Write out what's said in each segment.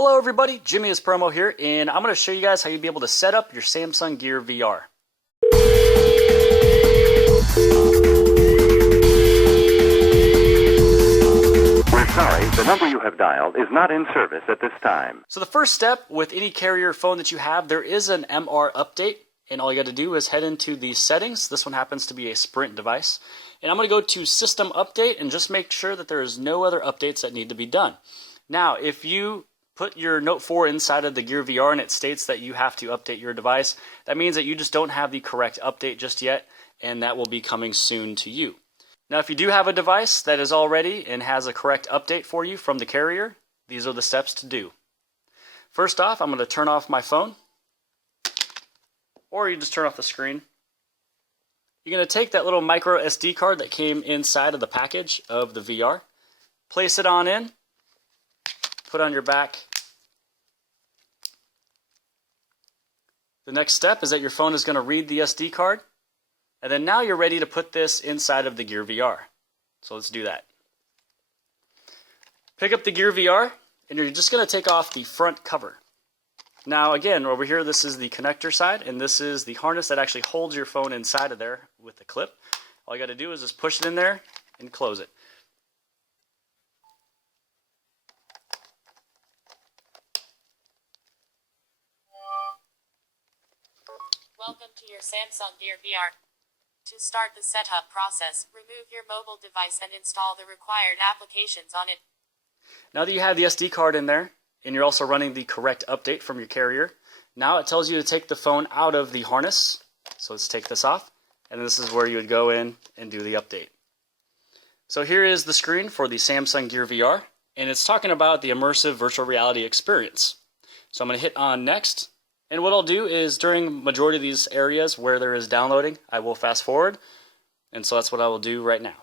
Hello everybody, Jimmy is Promo here, and I'm going to show you guys how you'll be able to set up your Samsung Gear VR. We're sorry, the number you have dialed is not in service at this time. So the first step with any carrier phone that you have, there is an MR update, and all you got to do is head into the settings. This one happens to be a Sprint device. And I'm going to go to System Update and just make sure that there is no other updates that need to be done. Now, if you put your Note 4 inside of the Gear VR and it states that you have to update your device, that means that you just don't have the correct update just yet, and that will be coming soon to you. Now, if you do have a device that is all ready and has a correct update for you from the carrier, these are the steps to do. First off, I'm going to turn off my phone, or you just turn off the screen. You're going to take that little micro SD card that came inside of the package of the VR, place it on in, put on your back. The next step is that your phone is going to read the SD card, and then now you're ready to put this inside of the Gear VR. So let's do that. Pick up the Gear VR, and you're just going to take off the front cover. Now again, over here, this is the connector side, and this is the harness that actually holds your phone inside of there with the clip. All you got to do is just push it in there and close it. Welcome to your Samsung Gear VR. To start the setup process, remove your mobile device and install the required applications on it. Now that you have the SD card in there, and you're also running the correct update from your carrier, now it tells you to take the phone out of the harness. So let's take this off, and this is where you would go in and do the update. So here is the screen for the Samsung Gear VR, and it's talking about the immersive virtual reality experience. So I'm going to hit on next. And what I'll do is during majority of these areas where there is downloading, I will fast forward. And so that's what I will do right now.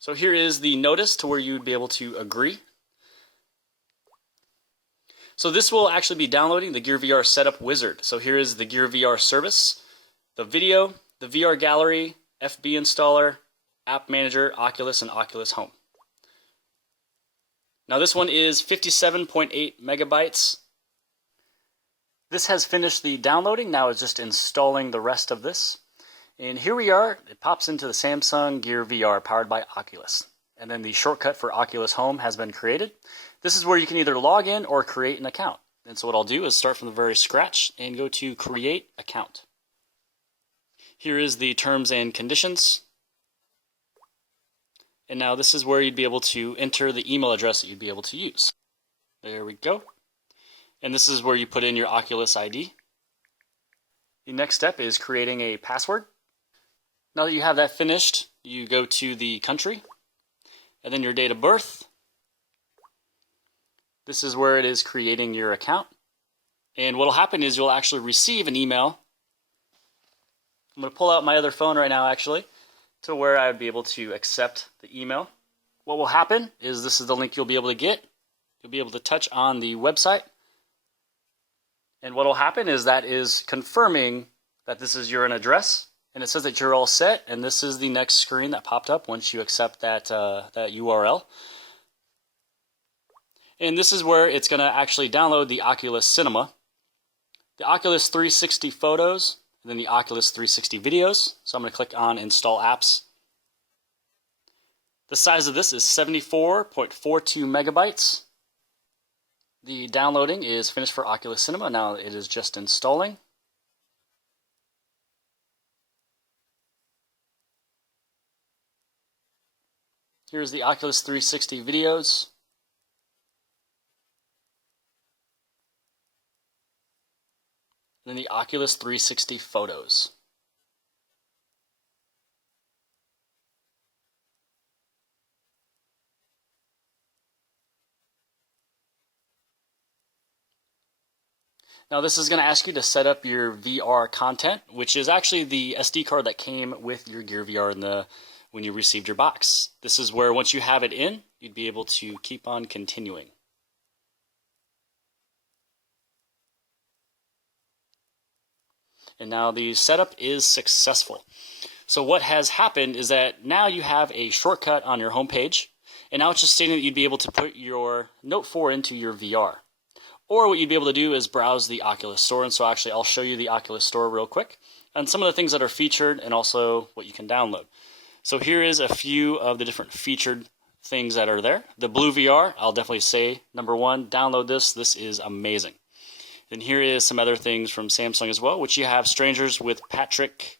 So here is the notice to where you'd be able to agree. So this will actually be downloading the Gear VR Setup Wizard. So here is the Gear VR service, the video, the VR gallery, FB installer, app manager, Oculus, and Oculus Home. Now this one is 57.8 megabytes. This has finished the downloading. Now it's just installing the rest of this. And here we are. It pops into the Samsung Gear VR powered by Oculus. And then the shortcut for Oculus Home has been created. This is where you can either log in or create an account. And so what I'll do is start from the very scratch and go to Create Account. Here is the terms and conditions. And now this is where you'd be able to enter the email address that you'd be able to use. There we go. And this is where you put in your Oculus ID. The next step is creating a password. Now that you have that finished, you go to the country, and then your date of birth. This is where it is creating your account. And what will happen is you'll actually receive an email. I'm going to pull out my other phone right now, actually, to where I would be able to accept the email. What will happen is this is the link you'll be able to get. You'll be able to touch on the website. And what will happen is that is confirming that this is your address, and it says that you're all set, and this is the next screen that popped up once you accept that URL. And this is where it's going to actually download the Oculus Cinema, the Oculus 360 photos, and then the Oculus 360 videos. So I'm going to click on Install Apps. The size of this is 74.42 megabytes. The downloading is finished for Oculus Cinema. Now it is just installing. Here's the Oculus 360 videos. And then the Oculus 360 photos. Now this is going to ask you to set up your VR content, which is actually the SD card that came with your Gear VR when you received your box. This is where once you have it in, you'd be able to keep on continuing. And now the setup is successful. So what has happened is that now you have a shortcut on your home page, And now it's just stating that you'd be able to put your Note 4 into your VR. Or what you'd be able to do is browse the Oculus Store. And so actually I'll show you the Oculus Store real quick and some of the things that are featured and also what you can download. So here is a few of the different featured things that are there. The Blue VR, I'll definitely say, number one, download this. This is amazing. Then here is some other things from Samsung as well, which you have Strangers with Patrick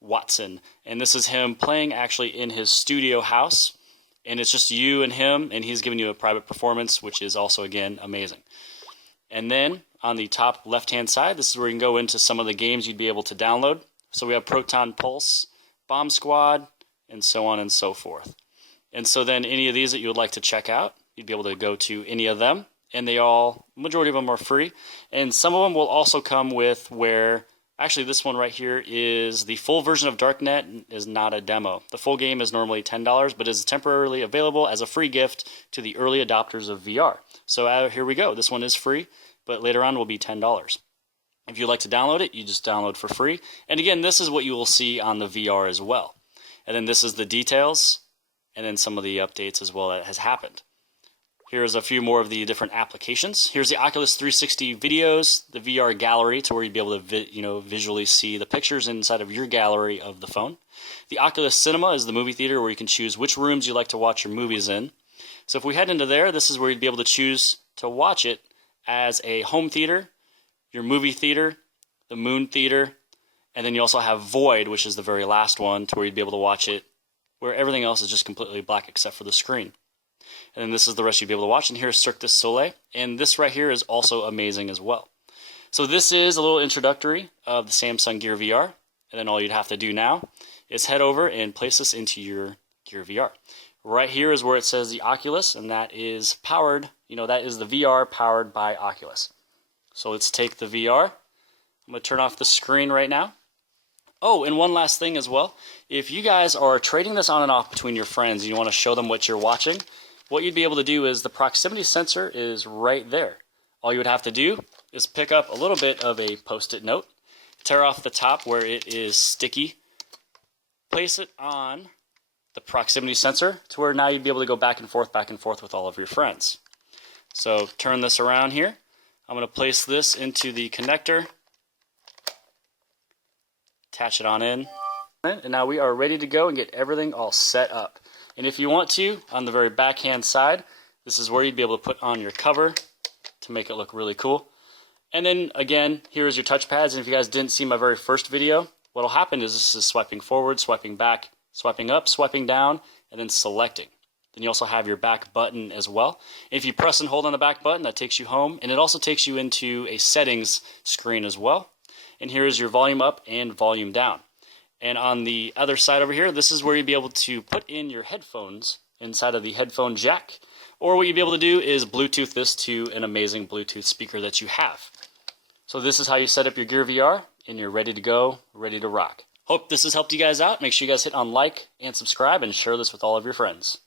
Watson. And this is him playing actually in his studio house. And it's just you and him, and he's giving you a private performance, which is also, again, amazing. And then on the top left-hand side, this is where you can go into some of the games you'd be able to download. So we have Proton Pulse, Bomb Squad, and so on and so forth. And so then any of these that you would like to check out, you'd be able to go to any of them. And they all, majority of them are free. And some of them will also come with where, actually this one right here is the full version of Darknet is not a demo. The full game is normally $10, but is temporarily available as a free gift to the early adopters of VR. So here we go. This one is free, but later on will be $10. If you'd like to download it, you just download for free. And again, this is what you will see on the VR as well. And then this is the details, and then some of the updates as well that has happened. Here's a few more of the different applications. Here's the Oculus 360 videos, the VR gallery, to where you'd be able to visually see the pictures inside of your gallery of the phone. The Oculus Cinema is the movie theater where you can choose which rooms you like to watch your movies in. So if we head into there, this is where you'd be able to choose to watch it as a home theater, your movie theater, the Moon Theater, and then you also have Void, which is the very last one, to where you'd be able to watch it where everything else is just completely black except for the screen. And then this is the rest you'd be able to watch. And here's Cirque du Soleil. And this right here is also amazing as well. So this is a little introductory of the Samsung Gear VR. And then all you'd have to do now is head over and place this into your Gear VR. Right here is where it says the Oculus, and that is powered, that is the VR powered by Oculus. So let's take the VR. I'm going to turn off the screen right now. Oh, and one last thing as well. If you guys are trading this on and off between your friends and you want to show them what you're watching, what you'd be able to do is the proximity sensor is right there. All you would have to do is pick up a little bit of a Post-it note, tear off the top where it is sticky, place it on the proximity sensor to where now you'd be able to go back and forth with all of your friends. So turn this around here. I'm going to place this into the connector, attach it on in, and now we are ready to go and get everything all set up. And if you want to, on the very backhand side, this is where you'd be able to put on your cover to make it look really cool. And then again, here's your touchpads. And if you guys didn't see my very first video, what'll happen is this is swiping forward, swiping back, swiping up, swiping down, and then selecting. Then you also have your back button as well. If you press and hold on the back button, that takes you home, and it also takes you into a settings screen as well. And here is your volume up and volume down. And on the other side over here, this is where you'd be able to put in your headphones inside of the headphone jack. Or what you'd be able to do is Bluetooth this to an amazing Bluetooth speaker that you have. So this is how you set up your Gear VR, and you're ready to go, ready to rock. Hope this has helped you guys out. Make sure you guys hit on like and subscribe and share this with all of your friends.